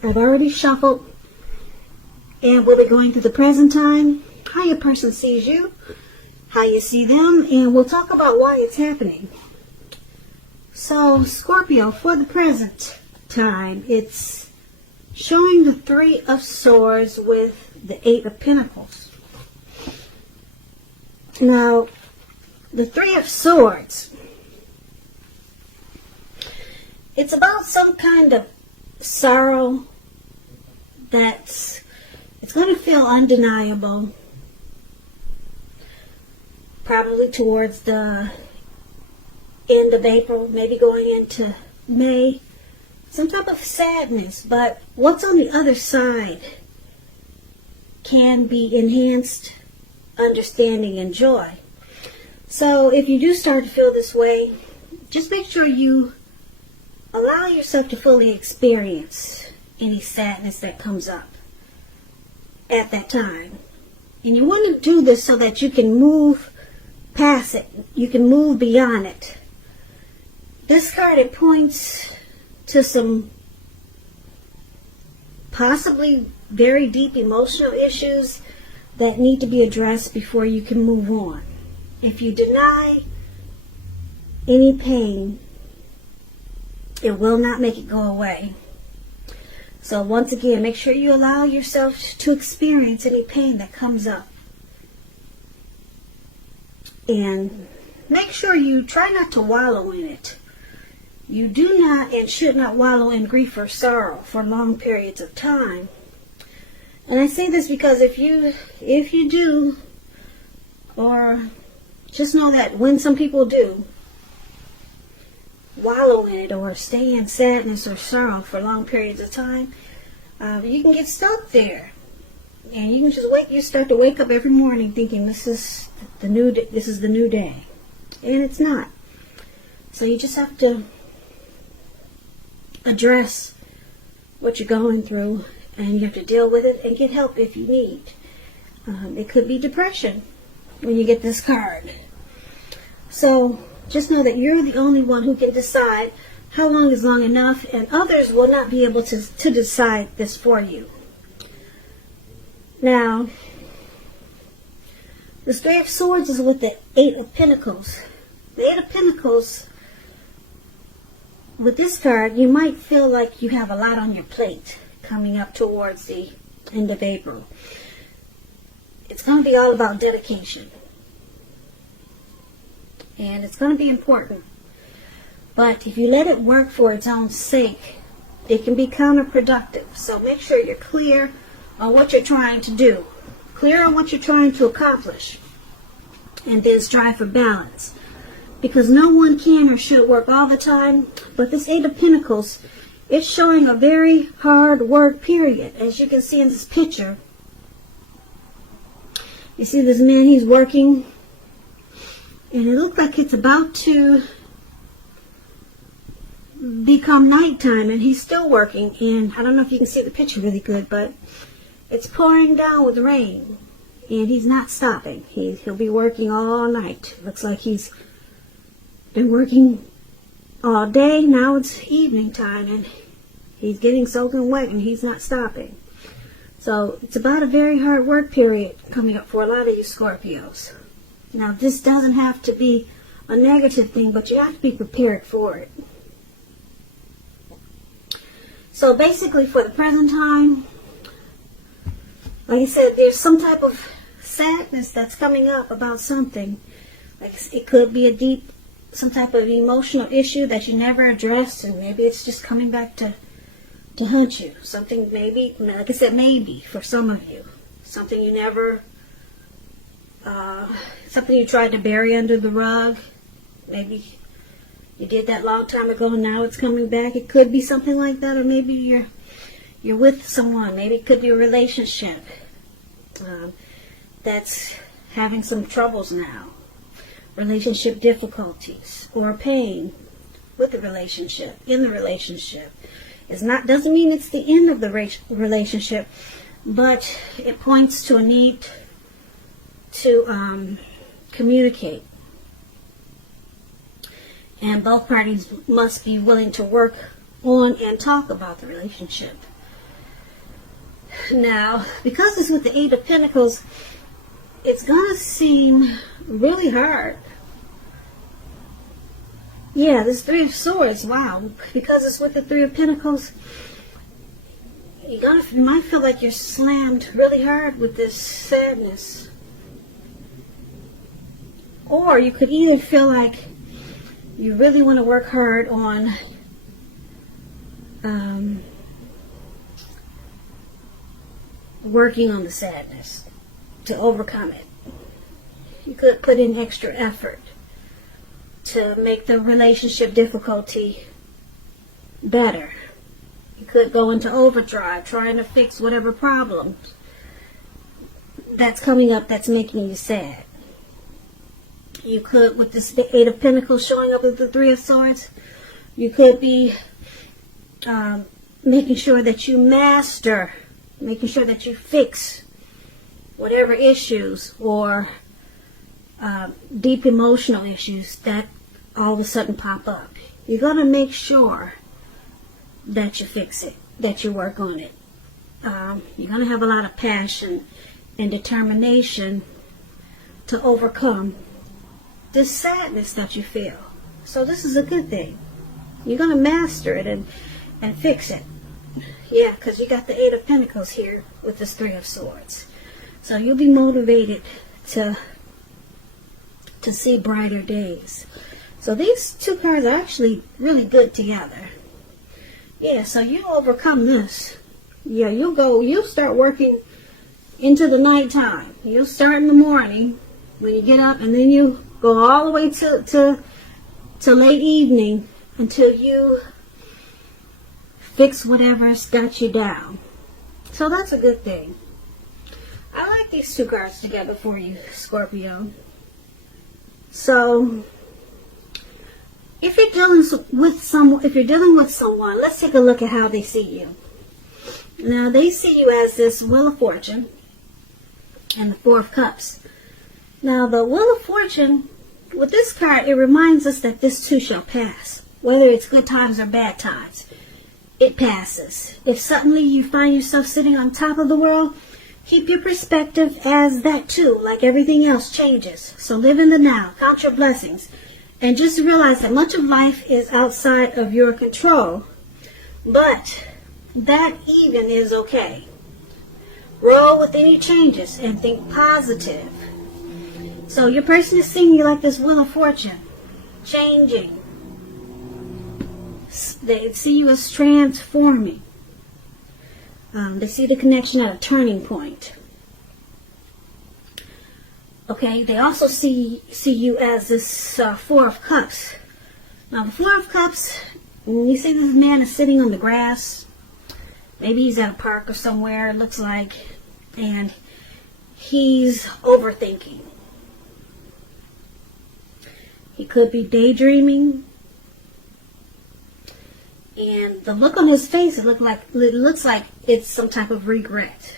I've already shuffled, and we'll be going through the present time, how your person sees you, how you see them, and we'll talk about why it's happening. So, Scorpio, for the present time, it's showing the Three of Swords with the Eight of Pentacles. Now, the Three of Swords, it's about some kind of sorrow it's going to feel undeniable, probably towards the end of April, maybe going into May. Some type of sadness, but what's on the other side can be enhanced understanding and joy. So if you do start to feel this way, just make sure you allow yourself to fully experience any sadness that comes up at that time. And you want to do this so that you can move past it. You can move beyond it. This card, it points to some possibly very deep emotional issues that need to be addressed before you can move on. If you deny any pain, it will not make it go away. So once again, make sure you allow yourself to experience any pain that comes up. And make sure you try not to wallow in it. You do not and should not wallow in grief or sorrow for long periods of time. And I say this because if you do, or just know that when some people do wallow in it or stay in sadness or sorrow for long periods of time, you can get stuck there. And you can you start to wake up every morning thinking this is the new day. And it's not. So you just have to address what you're going through, and you have to deal with it and get help if you need. It could be depression when you get this card. So just know that you're the only one who can decide how long is long enough, and others will not be able to decide this for you. Now, the Three of Swords is with the Eight of Pentacles. The Eight of Pentacles, with this card, you might feel like you have a lot on your plate coming up towards the end of April. It's going to be all about dedication. And it's going to be important. But if you let it work for its own sake, it can be counterproductive. So make sure you're clear on what you're trying to do. Clear on what you're trying to accomplish. And then strive for balance. Because no one can or should work all the time. But this Eight of Pentacles, it's showing a very hard work period. As you can see in this picture. You see this man, he's working. And it looks like it's about to become nighttime, and he's still working. And I don't know if you can see the picture really good, but it's pouring down with rain. And he's not stopping. He'll be working all night. Looks like he's been working all day. Now it's evening time, and he's getting soaking wet, and he's not stopping. So it's about a very hard work period coming up for a lot of you Scorpios. Now, this doesn't have to be a negative thing, but you have to be prepared for it. So basically, for the present time, like I said, there's some type of sadness that's coming up about something. Like it could be some type of emotional issue that you never addressed, and maybe it's just coming back to haunt you. Something maybe, like I said, maybe for some of you, something you never, something you tried to bury under the rug. Maybe you did that long time ago, and now it's coming back. It could be something like that, or maybe you're with someone. Maybe it could be a relationship that's having some troubles now. Relationship difficulties or pain with the relationship, in the relationship. Doesn't mean it's the end of the relationship, but it points to a need to communicate. And both parties must be willing to work on and talk about the relationship. Now, because it's with the Eight of Pentacles, it's going to seem really hard. Yeah, this Three of Swords, wow. Because it's with the Three of Pentacles, you might feel like you're slammed really hard with this sadness. Or you could either feel like you really want to work hard on working on the sadness to overcome it. You could put in extra effort to make the relationship difficulty better. You could go into overdrive trying to fix whatever problem that's coming up that's making you sad. You could, with this Eight of Pentacles showing up with the Three of Swords, you could be making sure that you fix whatever issues or deep emotional issues that all of a sudden pop up. You're going to make sure that you fix it, that you work on it. You're going to have a lot of passion and determination to overcome this sadness that you feel. So this is a good thing. You're going to master it and fix it. Yeah, because you got the Eight of Pentacles here with this Three of Swords. So you'll be motivated to see brighter days. So these two cards are actually really good together. Yeah, so you overcome this. Yeah, you'll start working into the nighttime. You'll start in the morning when you get up, and then you go all the way to late evening until you fix whatever's got you down. So that's a good thing. I like these two cards together for you, Scorpio. So if you're dealing with someone, let's take a look at how they see you. Now, they see you as this Wheel of Fortune and the Four of Cups. Now, the Wheel of Fortune, with this card, it reminds us that this too shall pass. Whether it's good times or bad times, it passes. If suddenly you find yourself sitting on top of the world, keep your perspective as that too, like everything else changes. So live in the now, count your blessings, and just realize that much of life is outside of your control. But that even is okay. Roll with any changes and think positive. So your person is seeing you like this Wheel of Fortune, changing. They see you as transforming. They see the connection at a turning point. Okay, they also see you as this Four of Cups. Now, the Four of Cups, when you see this man is sitting on the grass, maybe he's at a park or somewhere, it looks like, and he's overthinking. He could be daydreaming. And the look on his face, it looks like it's some type of regret.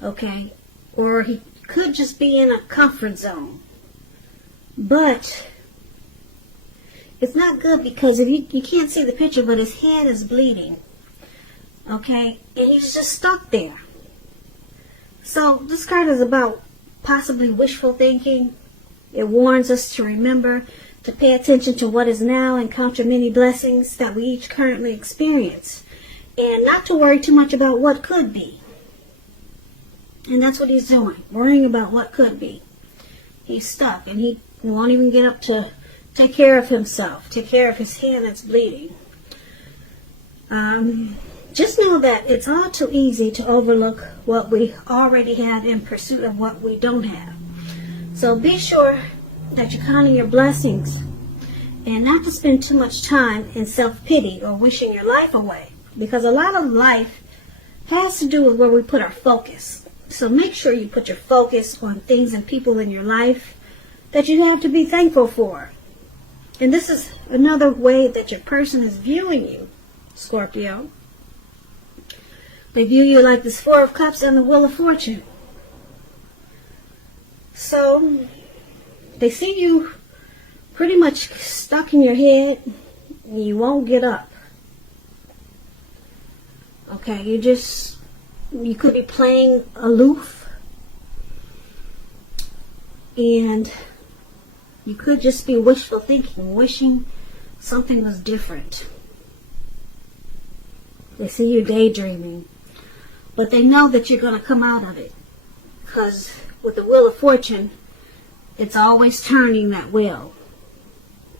Okay? Or he could just be in a comfort zone. But it's not good because if you can't see the picture, but his head is bleeding. Okay? And he's just stuck there. So this card is about possibly wishful thinking. It warns us to remember to pay attention to what is now and count your many blessings that we each currently experience. And not to worry too much about what could be. And that's what he's doing, worrying about what could be. He's stuck and he won't even get up to take care of himself, take care of his hand that's bleeding. Just know that it's all too easy to overlook what we already have in pursuit of what we don't have. So be sure that you're counting your blessings and not to spend too much time in self-pity or wishing your life away, because a lot of life has to do with where we put our focus. So make sure you put your focus on things and people in your life that you have to be thankful for. And this is another way that your person is viewing you, Scorpio. They view you like this Four of Cups and the Wheel of Fortune. So they see you pretty much stuck in your head and you won't get up. Okay, you could be playing aloof, and you could just be wishful thinking, wishing something was different. They see you daydreaming, but they know that you're going to come out of it, because with the wheel of fortune, it's always turning that wheel.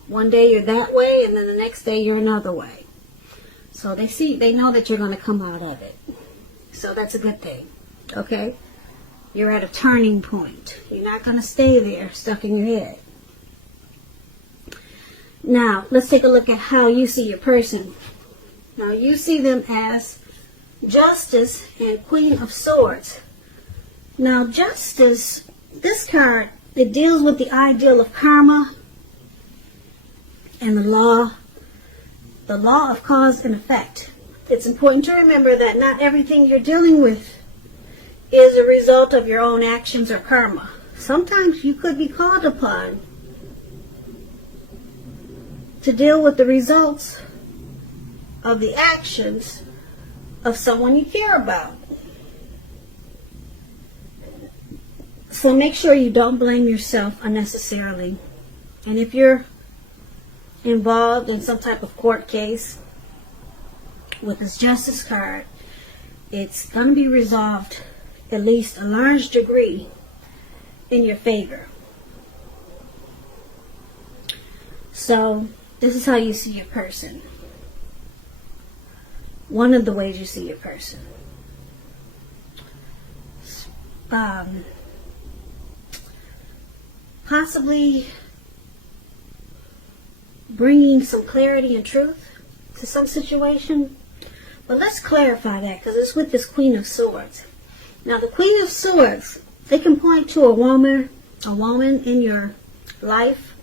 One day you're that way, and then the next day you're another way. So they know that you're going to come out of it. So that's a good thing. Okay? You're at a turning point. You're not going to stay there stuck in your head. Now, let's take a look at how you see your person. Now, you see them as Justice and Queen of Swords. Now, Justice, this card, it deals with the ideal of karma and the law of cause and effect. It's important to remember that not everything you're dealing with is a result of your own actions or karma. Sometimes you could be called upon to deal with the results of the actions of someone you care about. So make sure you don't blame yourself unnecessarily. And if you're involved in some type of court case with this Justice card, it's going to be resolved at least a large degree in your favor. So this is how you see your person. One of the ways you see your person. Possibly bringing some clarity and truth to some situation. But let's clarify that, because it's with this Queen of Swords. Now, the Queen of Swords, they can point to a woman in your life.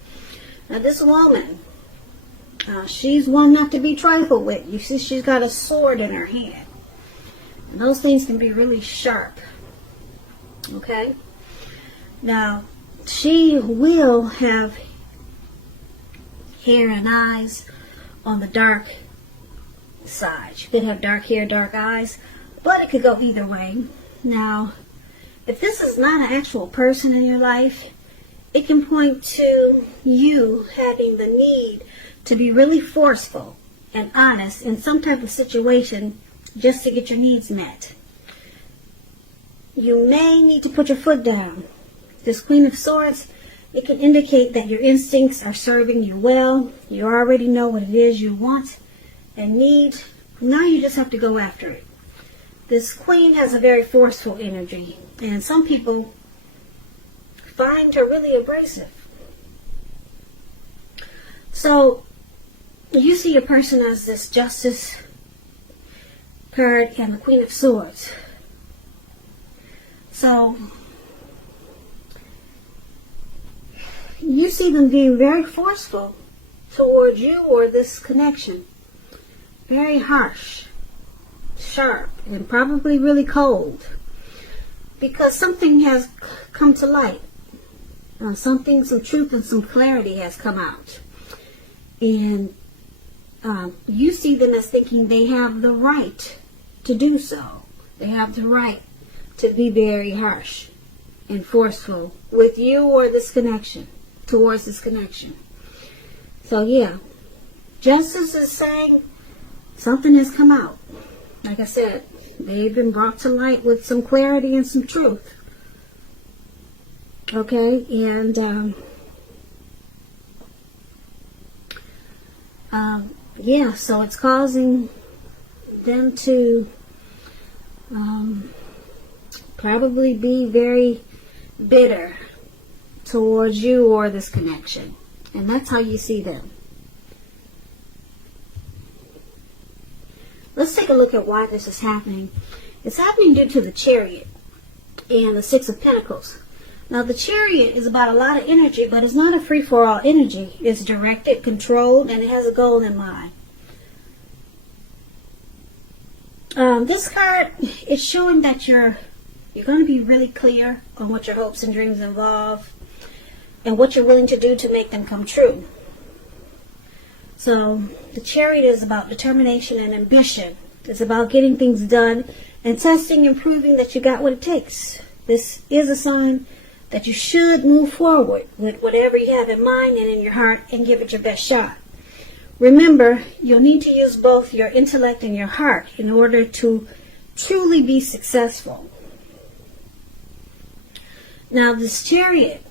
Now, this woman, she's one not to be trifled with. You see, she's got a sword in her hand. And those things can be really sharp. Okay? Now, she will have hair and eyes on the dark side. She could have dark hair, dark eyes, but it could go either way. Now, if this is not an actual person in your life, it can point to you having the need to be really forceful and honest in some type of situation just to get your needs met. You may need to put your foot down. This Queen of Swords, it can indicate that your instincts are serving you well. You already know what it is you want and need. Now you just have to go after it. This Queen has a very forceful energy, and some people find her really abrasive. So you see your person as this Justice card and the Queen of Swords. So you see them being very forceful towards you or this connection. Very harsh, sharp, and probably really cold. Because something has come to light. Some truth and some clarity has come out. And you see them as thinking they have the right to do so. They have the right to be very harsh and forceful with you or this connection, towards this connection. So yeah, Justice is saying something has come out. Like I said, they've been brought to light with some clarity and some truth. Okay, and yeah, so it's causing them to probably be very bitter towards you or this connection. And that's how you see them. Let's take a look at why this is happening. It's happening due to the Chariot and the Six of Pentacles. Now, the Chariot is about a lot of energy, but it's not a free-for-all energy. It's directed, controlled, and it has a goal in mind. This card is showing that you're going to be really clear on what your hopes and dreams involve and what you're willing to do to make them come true. So the Chariot is about determination and ambition It's about getting things done and testing and proving that you got what it takes. This is a sign that you should move forward with whatever you have in mind and in your heart and give it your best shot. Remember, you'll need to use both your intellect and your heart in order to truly be successful. Now, this Chariot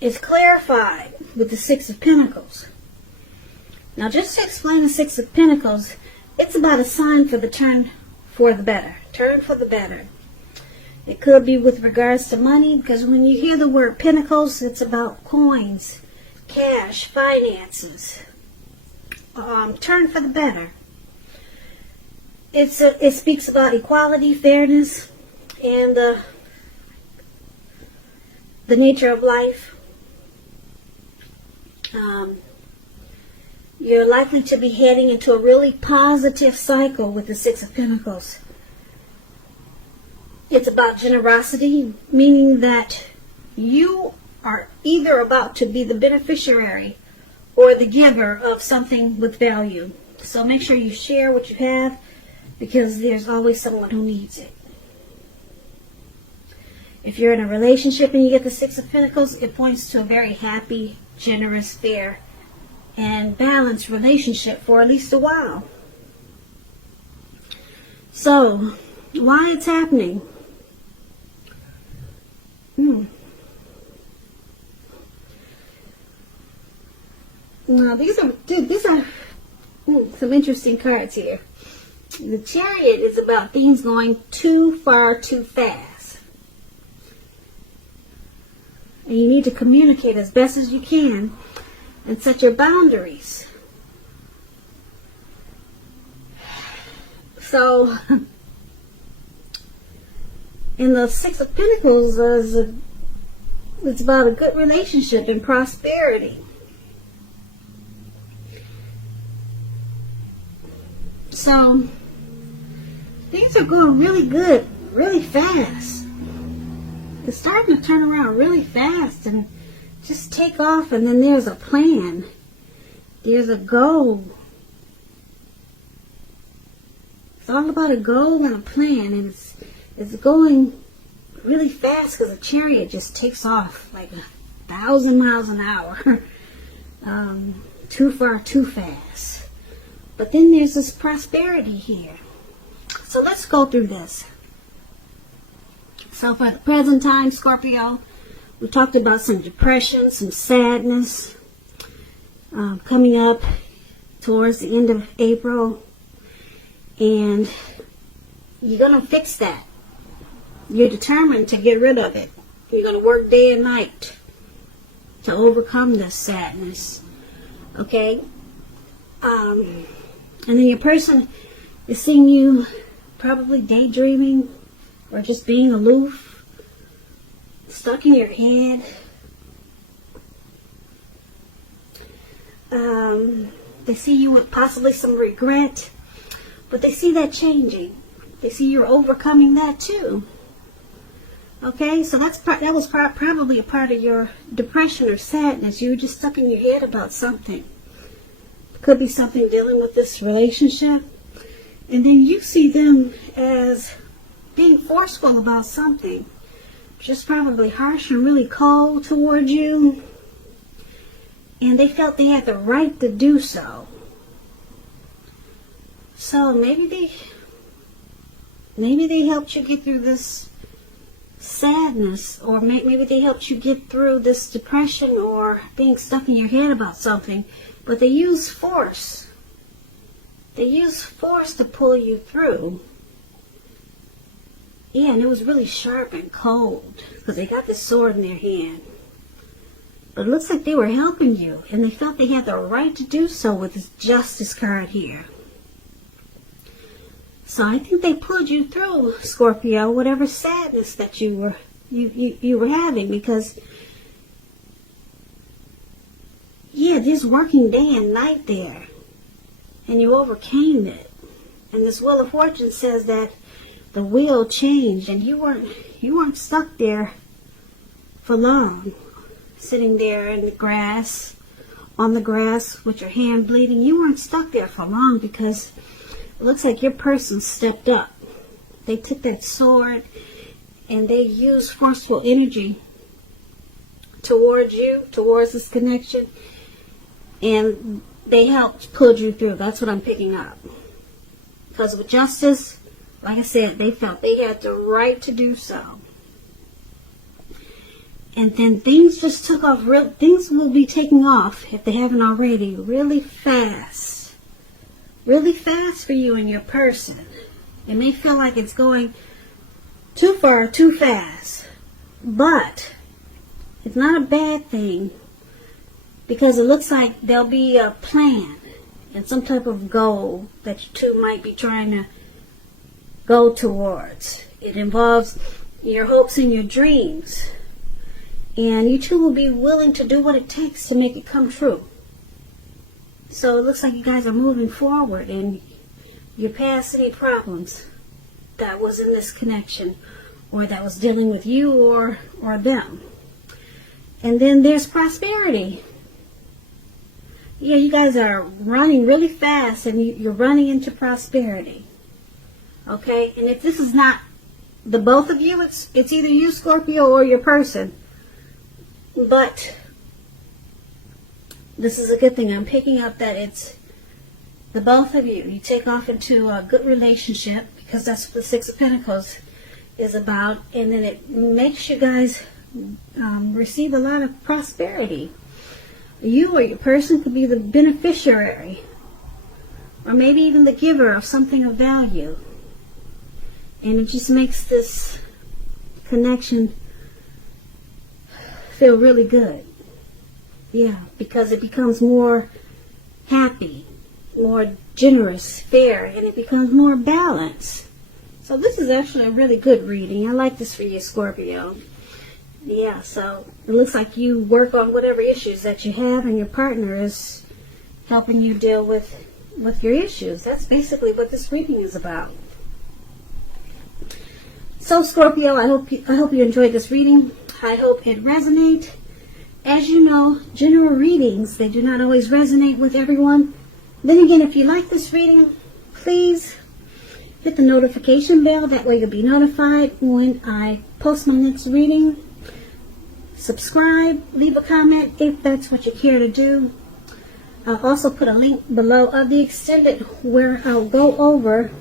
is clarified with the Six of Pentacles. Now, just to explain the Six of Pentacles, it's about a sign for the turn for the better. Turn for the better. It could be with regards to money, because when you hear the word Pentacles, it's about coins, cash, finances. Turn for the better. It speaks about equality, fairness, and the nature of life. You're likely to be heading into a really positive cycle with the Six of Pentacles. It's about generosity, meaning that you are either about to be the beneficiary or the giver of something with value. So make sure you share what you have, because there's always someone who needs it. If you're in a relationship and you get the Six of Pentacles, it points to a very happy, generous, fair, and balanced relationship for at least a while. So, why it's happening? Now, these are some interesting cards here. The Chariot is about things going too far, too fast. And you need to communicate as best as you can and set your boundaries. So, in the Six of Pentacles, it's about a good relationship and prosperity. So, things are going really good, really fast. It's starting to turn around really fast and just take off, and then there's a plan. There's a goal. It's all about a goal and a plan, and it's going really fast because the Chariot just takes off like 1,000 miles an hour. Too far, too fast. But then there's this prosperity here. So let's go through this. So for the present time, Scorpio, we talked about some depression, some sadness coming up towards the end of April. And you're going to fix that. You're determined to get rid of it. You're going to work day and night to overcome this sadness. Okay? And then your person is seeing you probably daydreaming or just being aloof, stuck in your head. They see you with possibly some regret, but they see that changing. They see you're overcoming that too. Okay, so that was probably a part of your depression or sadness. You were just stuck in your head about something. Could be something dealing with this relationship. And then you see them as being forceful about something. Just probably harsh and really cold toward you. And they felt they had the right to do so. So maybe they helped you get through this sadness, or maybe they helped you get through this depression or being stuck in your head about something. But they use force. They use force to pull you through. Yeah, and it was really sharp and cold because they got this sword in their hand. But it looks like they were helping you, and they felt they had the right to do so with this Justice card here. So I think they pulled you through, Scorpio, whatever sadness that you were having, because yeah, just working day and night there, and you overcame it. And this Wheel of Fortune says that the wheel changed, and you weren't stuck there for long, sitting there in the grass, on the grass with your hand bleeding. You weren't stuck there for long, because It looks like your person stepped up. They took that sword and they used forceful energy towards you, towards this connection, and they helped pull you through. That's what I'm picking up. Because with justice, like I said, they felt they had the right to do so. And then things just took off. Things will be taking off, if they haven't already, really fast. Really fast for you and your person. It may feel like it's going too far, too fast. But it's not a bad thing, because it looks like there'll be a plan and some type of goal that you two might be trying to go towards. It involves your hopes and your dreams. And you two will be willing to do what it takes to make it come true. So it looks like you guys are moving forward and you're past any problems that was in this connection, or that was dealing with you or them. And then there's prosperity. Yeah, you guys are running really fast and you're running into prosperity. Okay? And if this is not the both of you, it's either you, Scorpio, or your person. But this is a good thing. I'm picking up that it's the both of you. You take off into a good relationship, because that's what the Six of Pentacles is about. And then it makes you guys receive a lot of prosperity. You or your person could be the beneficiary, or maybe even the giver of something of value. And it just makes this connection feel really good. Yeah, because it becomes more happy, more generous, fair, and it becomes more balanced. So this is actually a really good reading. I like this for you, Scorpio. Yeah, so it looks like you work on whatever issues that you have, and your partner is helping you deal with your issues. That's basically what this reading is about. So Scorpio, I hope you enjoyed this reading. I hope it resonates. As you know, general readings, they do not always resonate with everyone. Then again, if you like this reading, please hit the notification bell. That way you'll be notified when I post my next reading. Subscribe, leave a comment if that's what you care to do. I'll also put a link below of the extended where I'll go over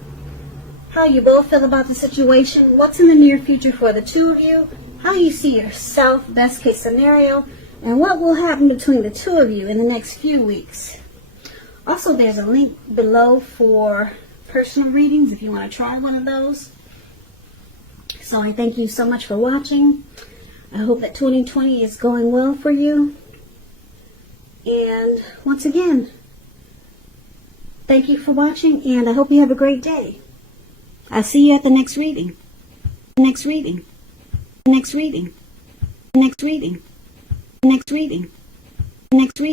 how you both feel about the situation, what's in the near future for the two of you, how you see yourself, best case scenario, and what will happen between the two of you in the next few weeks. Also, there's a link below for personal readings if you want to try one of those. So I thank you so much for watching. I hope that 2020 is going well for you. And once again, thank you for watching, and I hope you have a great day. I'll see you at the next reading. Next reading. Next reading. Next reading. Next reading. Next reading.